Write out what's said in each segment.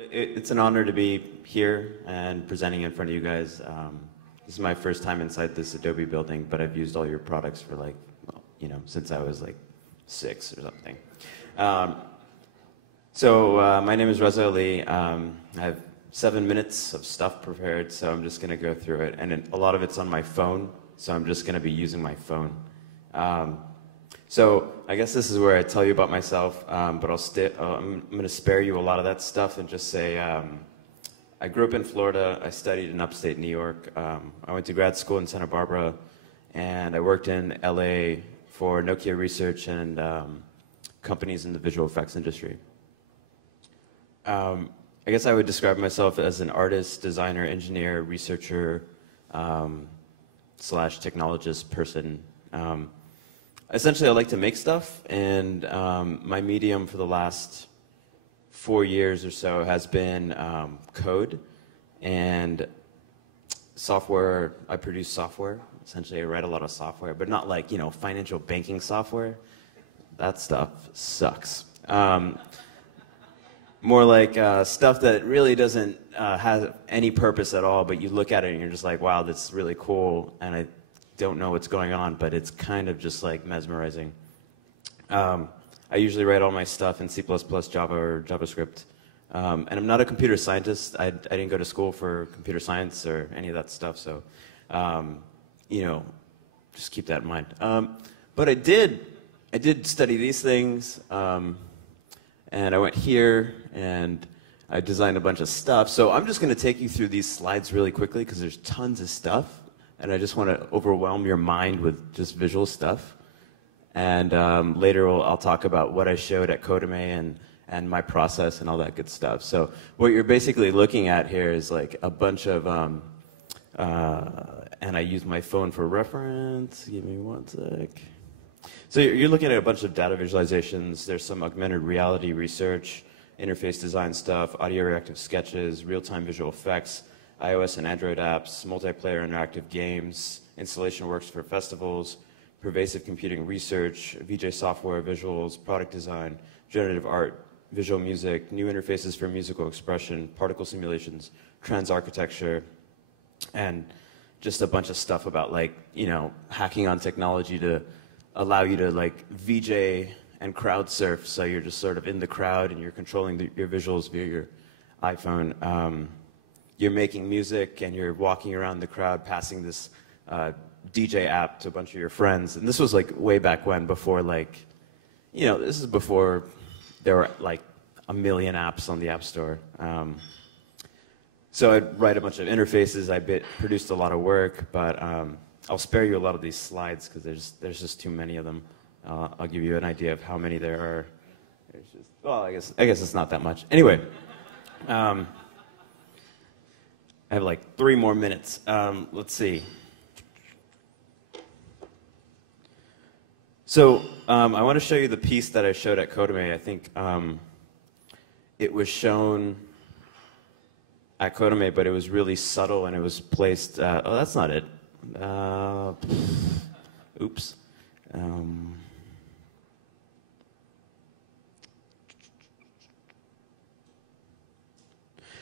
It's an honor to be here and presenting in front of you guys. This is my first time inside this Adobe building, but I've used all your products for like, well, since I was like 6 or something. My name is Reza Ali. I have 7 minutes of stuff prepared, so I'm just going to go through it. And a lot of it's on my phone, so I'm just going to be using my phone. So I guess this is where I tell you about myself, but I'm going to spare you a lot of that stuff and just say I grew up in Florida. I studied in upstate New York. I went to grad school in Santa Barbara, and I worked in LA for Nokia Research and companies in the visual effects industry. I guess I would describe myself as an artist, designer, engineer, researcher, slash technologist person. Essentially, I like to make stuff, and my medium for the last 4 years or so has been code and software. I produce software. Essentially, I write a lot of software, but not like, financial banking software. That stuff sucks. More like stuff that really doesn't have any purpose at all, but you look at it and you're just like, wow, that's really cool, and I don't know what's going on, but it's kind of just like mesmerizing. I usually write all my stuff in C++, Java, or JavaScript. And I'm not a computer scientist. I didn't go to school for computer science or any of that stuff, so, just keep that in mind. But I did study these things, and I went here, and I designed a bunch of stuff. So I'm just going to take you through these slides really quickly, because there's tons of stuff. And I just want to overwhelm your mind with just visual stuff. And later I'll talk about what I showed at CODAME and my process and all that good stuff. So what you're basically looking at here is like a bunch of, and I use my phone for reference. Give me one sec. So you're looking at a bunch of data visualizations. There's some augmented reality research, interface design stuff, audio reactive sketches, real-time visual effects, iOS and Android apps, multiplayer interactive games, installation works for festivals, pervasive computing research, VJ software, visuals, product design, generative art, visual music, new interfaces for musical expression, particle simulations, trans architecture, and just a bunch of stuff about hacking on technology to allow you to VJ and crowd surf, so you're just sort of in the crowd and you're controlling your visuals via your iPhone. You're making music and you're walking around the crowd passing this DJ app to a bunch of your friends. And this was way back when, before this is before there were 1 million apps on the App Store. So I'd write a bunch of interfaces. I produced a lot of work, but I'll spare you a lot of these slides because there's just too many of them. I'll give you an idea of how many there are. Well, I guess it's not that much. Anyway. I have 3 more minutes. Let's see. So I want to show you the piece that I showed at CODAME. I think it was shown at CODAME, but it was really subtle, and it was placed. Oh, that's not it. Oops.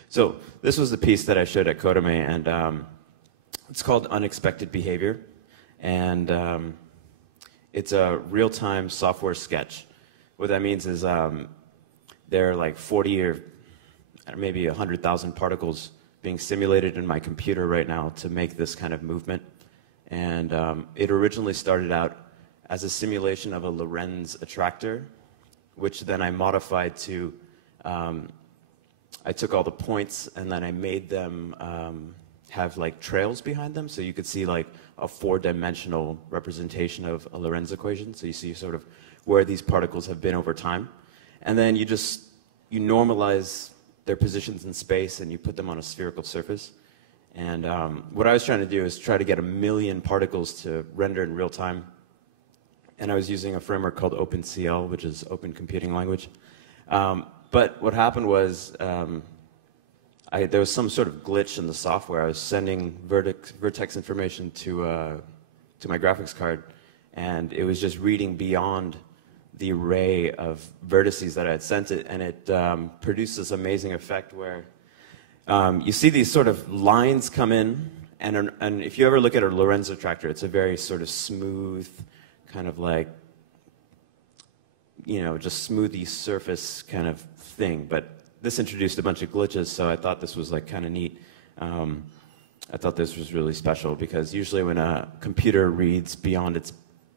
So this was the piece that I showed at CODAME, and it's called Unexpected Behavior, and it's a real-time software sketch. What that means is there are 40 or maybe 100,000 particles being simulated in my computer right now to make this kind of movement. And it originally started out as a simulation of a Lorentz attractor, which then I modified to I took all the points and then I made them have trails behind them, so you could see a 4-dimensional representation of a Lorentz equation. So you see sort of where these particles have been over time, and then you normalize their positions in space and you put them on a spherical surface. And what I was trying to do is try to get 1 million particles to render in real time. And I was using a framework called OpenCL, which is Open Computing Language. But what happened was there was some sort of glitch in the software. I was sending vertex information to my graphics card, and it was just reading beyond the array of vertices that I had sent it, and it produced this amazing effect where you see these sort of lines come in, and if you ever look at a Lorenzo tractor, it's a very sort of smooth, kind of like, you know, just smoothie surface kind of thing. But this introduced a bunch of glitches, so I thought this was like kind of neat. I thought this was really special because usually when a computer reads beyond its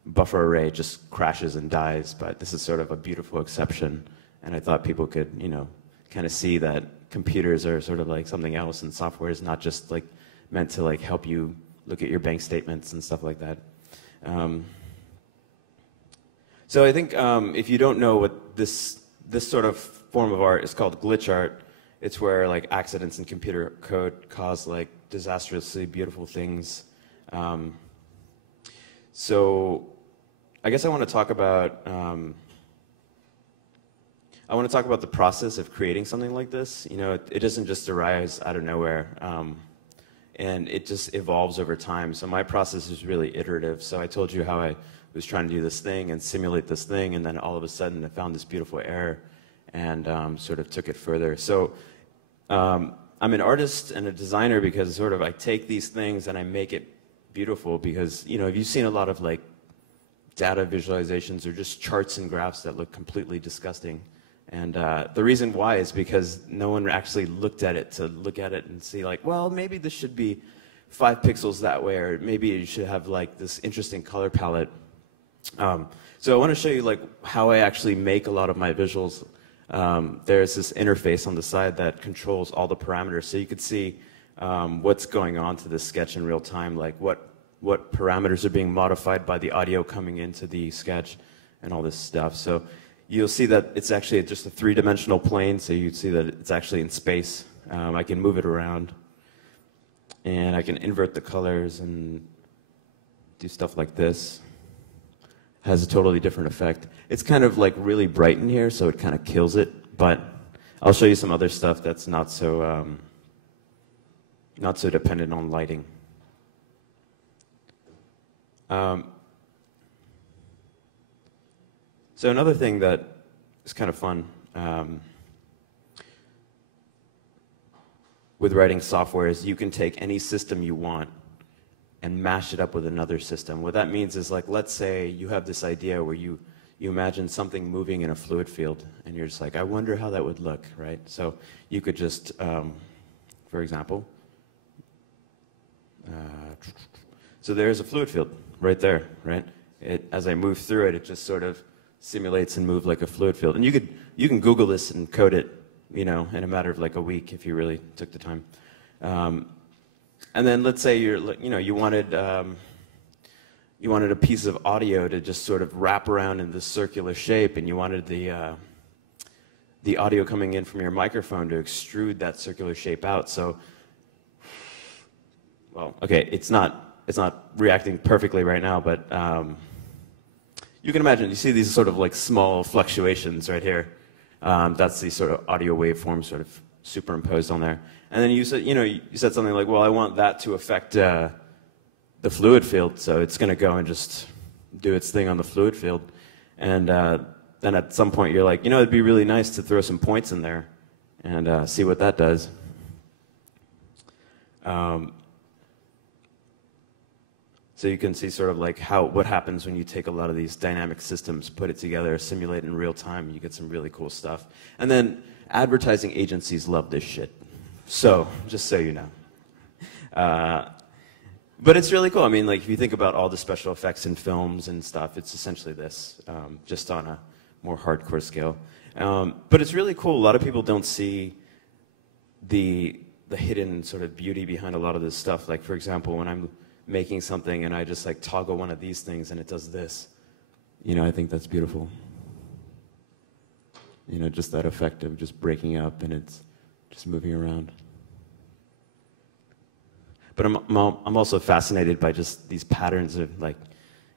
buffer array, it just crashes and dies. But this is sort of a beautiful exception, and I thought people could, you know, kind of see that computers are sort of like something else, and software is not just like meant to like help you look at your bank statements and stuff like that. So I think if you don't know what this sort of form of art is called, glitch art. It's where like accidents in computer code cause like disastrously beautiful things. So I guess I want to talk about the process of creating something like this. You know, it doesn't just arise out of nowhere, and it just evolves over time. So my process is really iterative. So I told you how I was trying to do this thing and simulate this thing, and then all of a sudden I found this beautiful error and sort of took it further. So I'm an artist and a designer because sort of I take these things and I make it beautiful because, you know, if you've seen a lot of like data visualizations or just charts and graphs that look completely disgusting. And the reason why is because no one actually looked at it to look at it and see like, well, maybe this should be 5 pixels that way, or maybe you should have like this interesting color palette. So I want to show you like how I actually make a lot of my visuals. There's this interface on the side that controls all the parameters, so you could see what's going on to this sketch in real time, like what parameters are being modified by the audio coming into the sketch and all this stuff. So you'll see that it's actually just a 3-dimensional plane, so you see that it's actually in space. I can move it around, and I can invert the colors and do stuff like this. Has a totally different effect. It's kind of like really bright in here, so it kind of kills it, but I'll show you some other stuff that's not so dependent on lighting. So another thing that is kind of fun with writing software is you can take any system you want and mash it up with another system. What that means is, like, let's say you have this idea where you imagine something moving in a fluid field, and you're just like, I wonder how that would look, right? So you could just, for example, so there's a fluid field right there, right? As I move through it, it just sort of simulates and moves like a fluid field. And you can Google this and code it, you know, in a matter of like a week if you really took the time. And then let's say you wanted a piece of audio to just sort of wrap around in this circular shape, and you wanted the audio coming in from your microphone to extrude that circular shape out. So, well, okay, it's not reacting perfectly right now, but you can imagine, you see these sort of like small fluctuations right here. That's the sort of audio waveform sort of superimposed on there. And then you said something like, well, I want that to affect the fluid field, so it's going to go and just do its thing on the fluid field. And then at some point you're like, you know, it'd be really nice to throw some points in there and see what that does. So you can see sort of like what happens when you take a lot of these dynamic systems, put it together, simulate in real time, you get some really cool stuff. And then advertising agencies love this shit. So, just so you know. But it's really cool. I mean, like, if you think about all the special effects in films and stuff, it's essentially this, just on a more hardcore scale. But it's really cool. A lot of people don't see the hidden sort of beauty behind a lot of this stuff. Like, for example, when I'm making something and I just like toggle one of these things and it does this, you know, I think that's beautiful. You know, just that effect of just breaking up and it's just moving around. But I'm also fascinated by just these patterns of, like,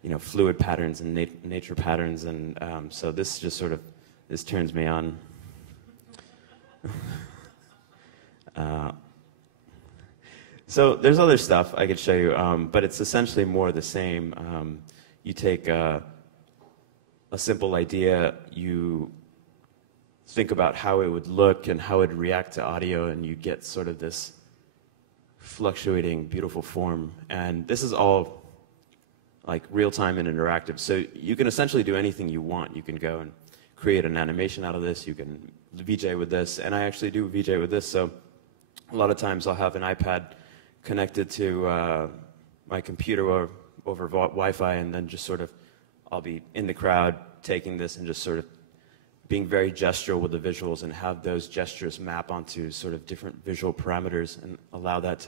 you know, fluid patterns and nature patterns, and so this just sort of, this turns me on. So there's other stuff I could show you, but it's essentially more the same. You take a simple idea, you think about how it would look and how it would react to audio, and you get sort of this fluctuating, beautiful form. And this is all like real-time and interactive. So you can essentially do anything you want. You can go and create an animation out of this. You can VJ with this. And I actually do VJ with this. So a lot of times I'll have an iPad connected to my computer over Wi-Fi, and then just sort of I'll be in the crowd taking this and just sort of being very gestural with the visuals, and have those gestures map onto sort of different visual parameters and allow that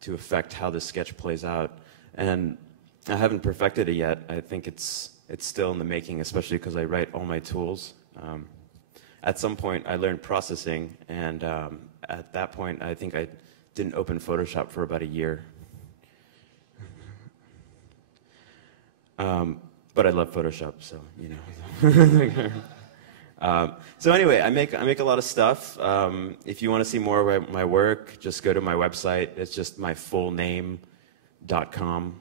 to affect how the sketch plays out. And I haven't perfected it yet. I think it's still in the making, especially because I write all my tools. At some point, I learned processing, and at that point, I think I didn't open Photoshop for about a year. But I love Photoshop, so, you know. So anyway, I make a lot of stuff. If you want to see more of my work, just go to my website. It's just my full name.com.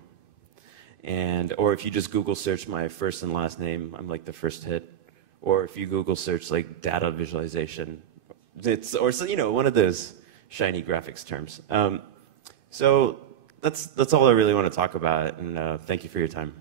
Or if you just Google search my first and last name, I'm like the first hit. Or if you Google search like data visualization, or you know, one of those shiny graphics terms. So that's all I really want to talk about, and thank you for your time.